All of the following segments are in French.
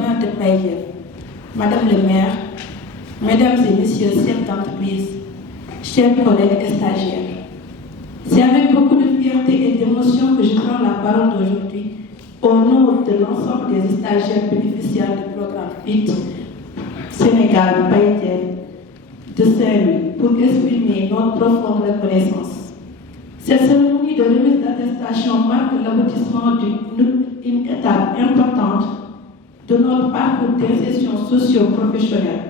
patronat de Païdef, Madame le maire, Mesdames et Messieurs chefs d'entreprise, chers collègues et stagiaires, c'est avec beaucoup de fierté et d'émotion que je prends la parole aujourd'hui au nom de l'ensemble des stagiaires bénéficiaires du programme FIT Sénégal Païdef de Saint-Louis pour exprimer notre profonde reconnaissance. Cette cérémonie de remise d'attestation marque l'aboutissement d'une étape importante de notre parcours d'insertion socio-professionnelle.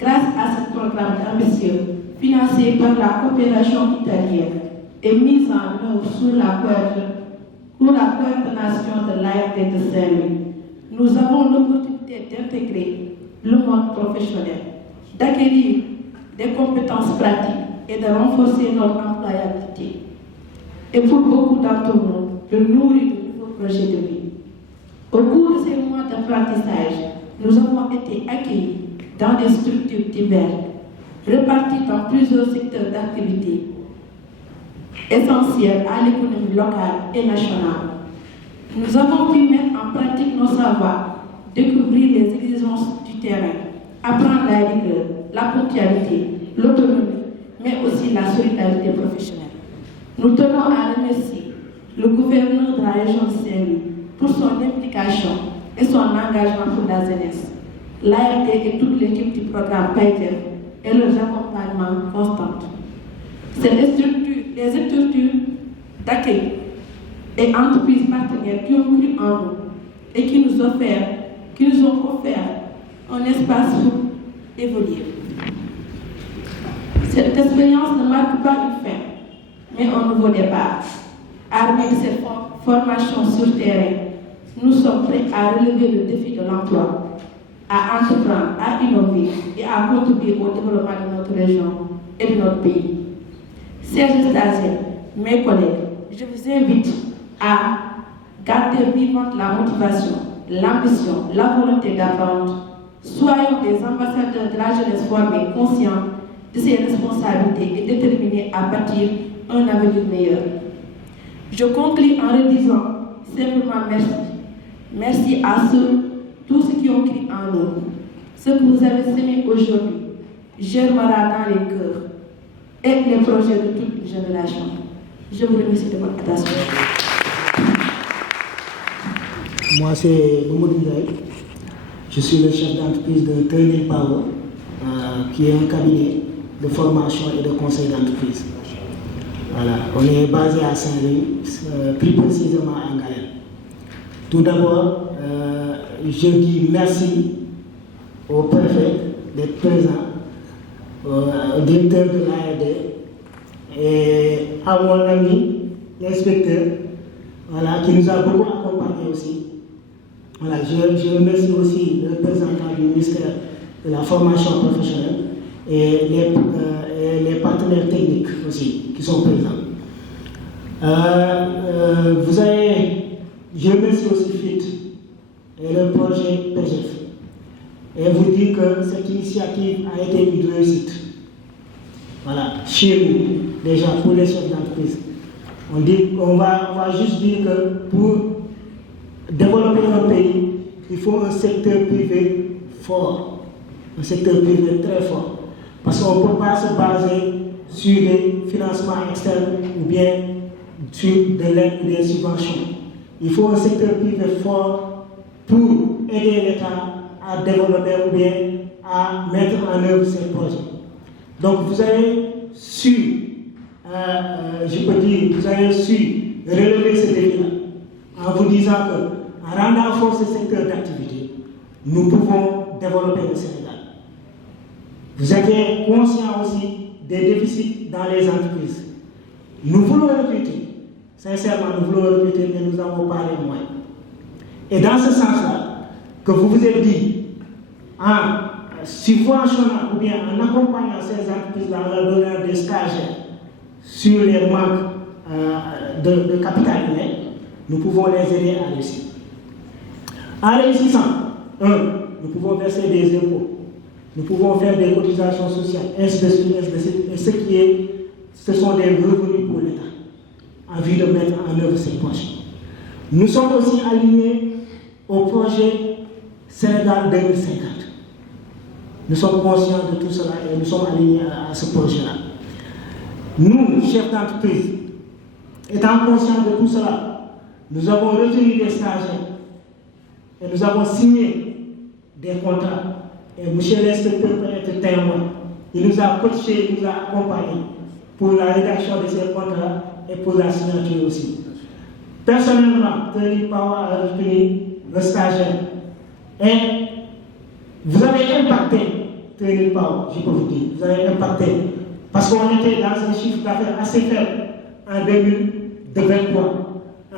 Grâce à ce programme ambitieux, financé par la coopération italienne et mis en œuvre sous la coordination de l'ARD de Saint-Louis, nous avons l'opportunité d'intégrer le monde professionnel, d'acquérir des compétences pratiques et de renforcer notre employabilité. Et pour beaucoup d'entre nous, de nourrir de nouveaux projets de vie. Au cours de ces mois d'apprentissage, nous avons été accueillis dans des structures diverses, réparties dans plusieurs secteurs d'activité, essentiels à l'économie locale et nationale. Nous avons pu mettre en pratique nos savoirs, découvrir les exigences du terrain, apprendre la rigueur, la ponctualité, l'autonomie, mais aussi la solidarité professionnelle. Nous tenons à remercier le gouverneur de la région de Saint-Louis pour son implication et son engagement pour la jeunesse, l'ARD et toute l'équipe du programme Païdef et leur accompagnement constant. Les structures d'accueil et entreprises partenaires qui ont cru en nous et qui nous ont offert un espace pour évoluer. Cette expérience ne marque pas une fin, mais un nouveau départ. Armés de cette formation sur terrain, nous sommes prêts à relever le défi de l'emploi, à entreprendre, à innover et à contribuer au développement de notre région et de notre pays. Chers stagiaires, mes collègues, je vous invite à garder vivante la motivation, l'ambition, la volonté d'apprendre. Soyons des ambassadeurs de la jeunesse formée, conscients de ses responsabilités et déterminés à bâtir un avenir meilleur. Je conclue en redisant simplement merci. Merci à tous ceux qui ont cru en nous. Ce que vous avez semé aujourd'hui germera dans les cœurs et les projets de toute une génération. Je vous remercie de votre attention. Moi, c'est Mamadou Ndiaye. Je suis le chef d'entreprise de Training Power, qui est un cabinet de formation et de conseil d'entreprise. Voilà, on est basé à Saint-Louis, plus précisément à Gaël. Tout d'abord, je dis merci au préfet d'être présent, au directeur de l'ARD et à mon ami, l'inspecteur, voilà, qui nous a beaucoup accompagnés aussi. Voilà, je remercie aussi le représentant du ministère de la formation professionnelle et les partenaires techniques aussi qui sont présents. Je remercie aussi FIT et le projet PGF et vous dire que cette initiative a été une réussite. Voilà, chez nous, déjà pour les chefs d'entreprise. On va juste dire que pour développer un pays, il faut un secteur privé fort, un secteur privé très fort. Parce qu'on ne peut pas se baser sur des financements externes ou bien sur de l'aide ou des subventions. Il faut un secteur privé fort pour aider l'État à développer ou bien à mettre en œuvre ses projets. Donc vous avez su, vous avez su relever ce défi-là en vous disant que en rendant fort ce secteur d'activité, nous pouvons développer le Sénégal. Vous êtes conscient aussi des déficits dans les entreprises. Nous voulons recruter, sincèrement nous voulons recruter, mais nous n'avons pas les moyens. Et dans ce sens-là, que vous vous êtes dit, en subventionnant ou bien en accompagnant ces entreprises-là, en leur donnant des stagiaires sur les manques de capital humain, nous pouvons les aider à réussir. En réussissant, nous pouvons verser des impôts, nous pouvons faire des cotisations sociales, ainsi de suite, et ce sont des revenus pour l'État, en vue de mettre en œuvre ces projets. Nous sommes aussi alignés au projet Sénégal 2050. Nous sommes conscients de tout cela et nous sommes alignés à ce projet-là. Nous, chefs d'entreprise, étant conscients de tout cela, nous avons retenu des stagiaires et nous avons signé des contrats. Et M. l'inspecteur peut être témoin. Il nous a coachés, il nous a accompagnés pour la rédaction de ces contrats et pour la signature aussi. Personnellement, Turning Power a retenu le stagiaire. Et vous avez impacté Turning Power, je peux vous dire. Vous avez impacté. Parce qu'on était dans un chiffre d'affaires assez faible en 2023.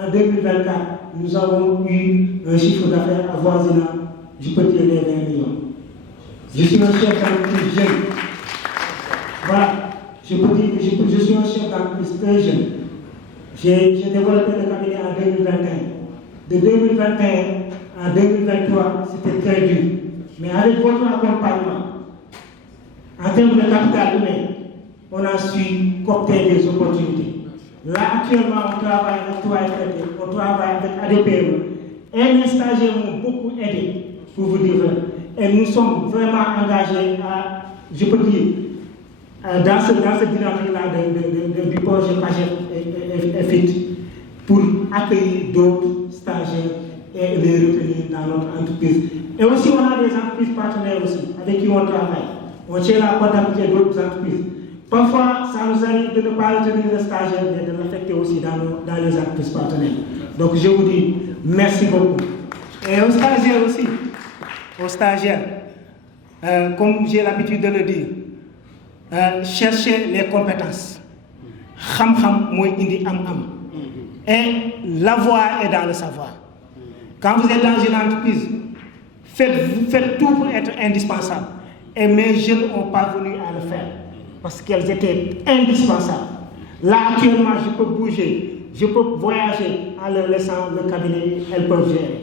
En 2024, nous avons eu un chiffre d'affaires avoisinant, je peux dire, les 20 millions. Je suis un chef d'entreprise jeune. Voilà, je peux dire que je suis un chef d'entreprise très jeune. J'ai développé le cabinet en 2021. De 2021 à 2023, c'était très dur. Mais avec votre accompagnement, en termes de capital humain, on a su coopter des opportunités. Là, actuellement, on travaille avec toi et on travaille avec ADPME. Et les stagiaires m'ont beaucoup aidé, pour vous dire. Et nous sommes vraiment engagés à, je peux dire, dans ce dynamique-là du projet PAGEF FIT pour accueillir d'autres stagiaires et les retenir dans notre entreprise. Et aussi, on a des entreprises partenaires aussi, avec qui on travaille. On tient la comptabilité d'autres entreprises. Parfois, ça nous arrive de ne pas retenir le stagiaire, mais de l'affecter aussi dans les entreprises partenaires. Donc, je vous dis merci beaucoup. Et aux stagiaires aussi, comme j'ai l'habitude de le dire, chercher les compétences. Xam-xam moy indi am-am. Et l'avoir est dans le savoir. Quand vous êtes dans une entreprise, faites tout pour être indispensable. Et mes jeunes ont parvenu à le faire. Parce qu'elles étaient indispensables. Là, actuellement, je peux bouger, je peux voyager en leur laissant le cabinet, elles peuvent gérer.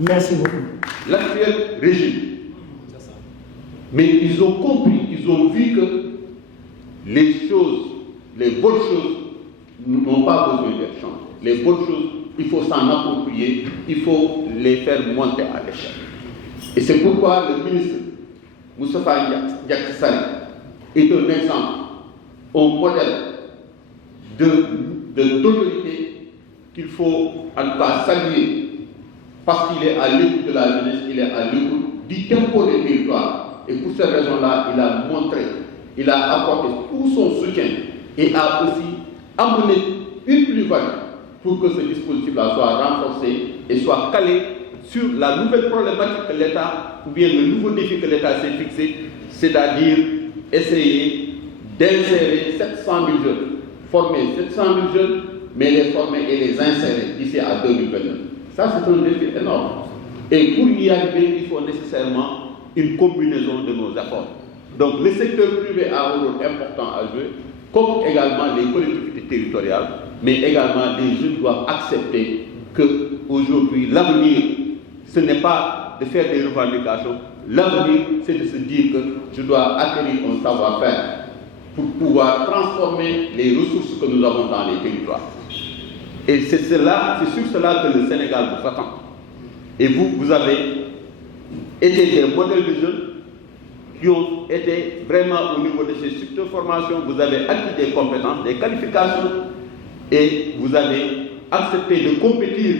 Merci beaucoup. L'actuel régime, mais ils ont compris, ils ont vu que les choses, les bonnes choses n'ont pas besoin d'être changées. Les bonnes choses, il faut s'en approprier, il faut les faire monter à l'échelle. Et c'est pourquoi le ministre Moustapha Diacksari est un exemple, un modèle d'autorité qu'il faut en tout cas saluer parce qu'il est à l'écoute de la jeunesse, il est à l'écoute du tempo des territoires. Et pour cette raison-là, il a montré, il a apporté tout son soutien et a aussi amené une plus-value pour que ce dispositif-là soit renforcé et soit calé sur la nouvelle problématique que l'État, ou bien le nouveau défi que l'État s'est fixé, c'est-à-dire essayer d'insérer 700 000 jeunes, former 700 000 jeunes, mais les former et les insérer d'ici à 2029. Ça, c'est un défi énorme. Et pour y arriver, il faut nécessairement une combinaison de nos efforts. Donc, le secteur privé a un rôle important à jouer, comme également les collectivités territoriales, mais également les jeunes doivent accepter qu'aujourd'hui, l'avenir, ce n'est pas de faire des revendications. L'avenir, c'est de se dire que je dois acquérir un savoir-faire pour pouvoir transformer les ressources que nous avons dans les territoires. Et c'est sur cela que le Sénégal vous attend. Et vous avez été des modèles de jeunes qui ont été vraiment au niveau de ces structures de formation. Vous avez acquis des compétences, des qualifications et vous avez accepté de compétir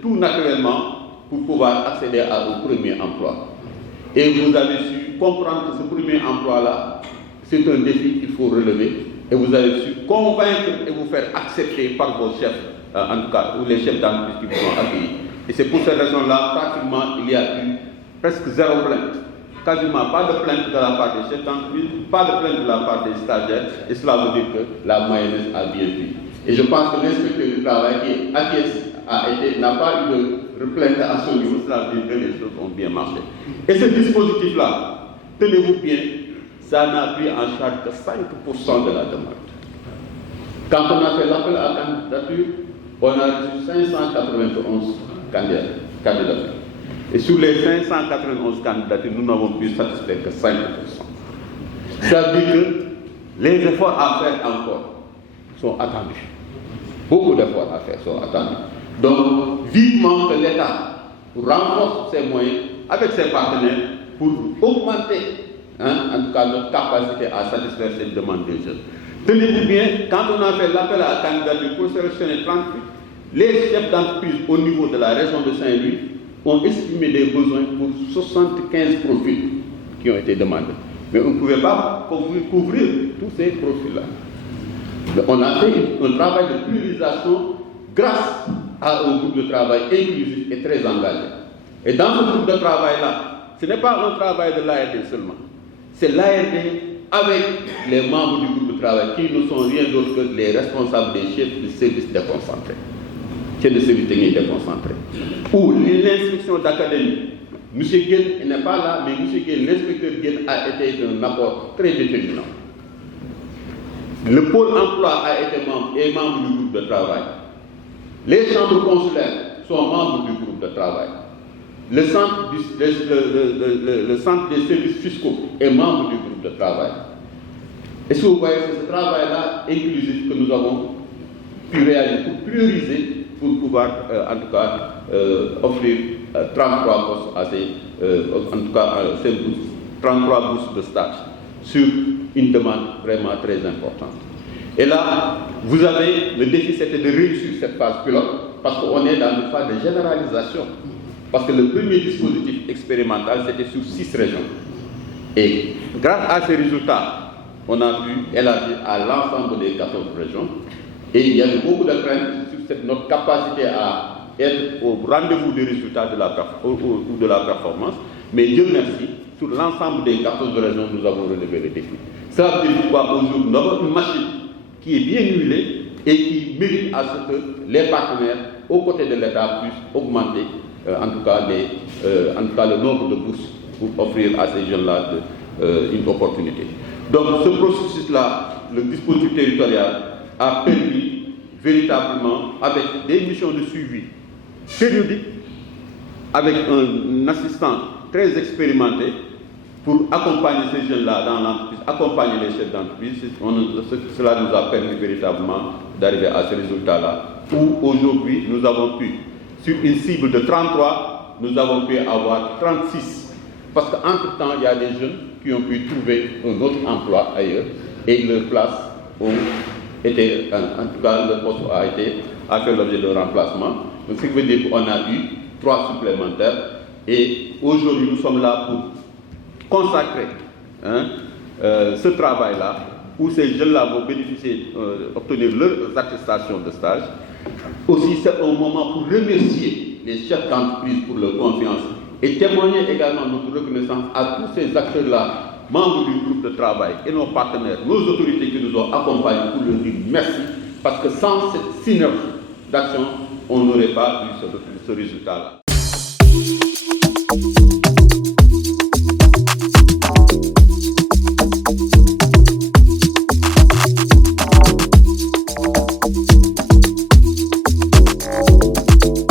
tout naturellement pour pouvoir accéder au premier emploi. Et vous avez su comprendre que ce premier emploi-là, c'est un défi qu'il faut relever. Et vous avez su convaincre et vous faire accepter par vos chefs, en tout cas, ou les chefs d'entreprise qui vous ont accueillis. Et c'est pour cette raison-là, pratiquement, il y a eu presque zéro plainte. Quasiment pas de plainte de la part des chefs d'entreprise, pas de plainte de la part des stagiaires. Et cela veut dire que la mayonnaise a bien pris. Et je pense que l'inspecteur du travail qui n'a pas eu de plainte à son niveau. Cela veut dire que les choses ont bien marché. Et ce dispositif-là, tenez-vous bien, ça n'a pris en charge que 5% de la demande. Quand on a fait l'appel à candidature, on a reçu 591 candidatures. Et sur les 591 candidatures, nous n'avons pu satisfaire que 5%. Ça veut dire que les efforts à faire encore sont attendus. Beaucoup d'efforts à faire sont attendus. Donc, vivement que l'État renforce ses moyens avec ses partenaires pour augmenter en tout cas notre capacité à satisfaire cette demande des jeunes. Tenez-vous bien, quand on a fait l'appel à la candidature pour sélectionner 38, les chefs d'entreprise au niveau de la région de Saint-Louis ont estimé des besoins pour 75 profils qui ont été demandés. Mais on ne pouvait pas couvrir tous ces profils-là. On a fait un travail de priorisation grâce à un groupe de travail inclusif et très engagé. Et dans ce groupe de travail-là, ce n'est pas un travail de l'ARD seulement. C'est l'ARD avec les membres du groupe de travail qui ne sont rien d'autre que les responsables des chefs de services déconcentrés. Chefs de services techniques déconcentrés. Ou l'inspection d'académie. M. Guène n'est pas là, mais M. Guène, l'inspecteur Guène a été un apport très déterminant. Le pôle emploi a été membre du groupe de travail. Les chambres consulaires sont membres du groupe de travail. Le centre des services fiscaux est membre du groupe de travail. Et si vous voyez, c'est ce travail-là inclusif que nous avons pu réaliser pour prioriser, pour pouvoir en tout cas offrir 33 postes à en tout cas 33 bourses de stage sur une demande vraiment très importante. Et là, vous avez le défi, c'était de réussir cette phase pilote, parce qu'on est dans une phase de généralisation. Parce que le premier dispositif expérimental, c'était sur 6 régions. Et grâce à ces résultats, on a pu élargir à l'ensemble des 14 régions. Et il y a eu beaucoup de craintes sur notre capacité à être au rendez-vous des résultats de la performance. Mais Dieu merci, sur l'ensemble des 14 régions, nous avons relevé le défi. Ça veut dire quoi aujourd'hui? Nous avons une machine qui est bien huilée et qui mérite à ce que les partenaires, aux côtés de l'État, puissent augmenter en tout cas le nombre de bourses pour offrir à ces jeunes-là une opportunité. Donc ce processus-là, le dispositif territorial, a permis véritablement, avec des missions de suivi périodiques, avec un assistant très expérimenté, pour accompagner ces jeunes-là dans l'entreprise, accompagner les chefs d'entreprise. Cela nous a permis véritablement d'arriver à ce résultat-là, où aujourd'hui nous avons pu, sur une cible de 33, nous avons pu avoir 36. Parce qu'entre-temps, il y a des jeunes qui ont pu trouver un autre emploi ailleurs et leur place était, en tout cas, le poste a fait l'objet de remplacement. Donc, ce qui veut dire qu'on a eu 3 supplémentaires et aujourd'hui, nous sommes là pour consacrer ce travail-là où ces jeunes-là vont bénéficier, obtenir leurs attestations de stage. Aussi, c'est un moment pour remercier les chefs d'entreprise pour leur confiance et témoigner également notre reconnaissance à tous ces acteurs-là, membres du groupe de travail et nos partenaires, nos autorités qui nous ont accompagnés pour leur dire merci, parce que sans cette synergie d'action, on n'aurait pas eu ce résultat-là.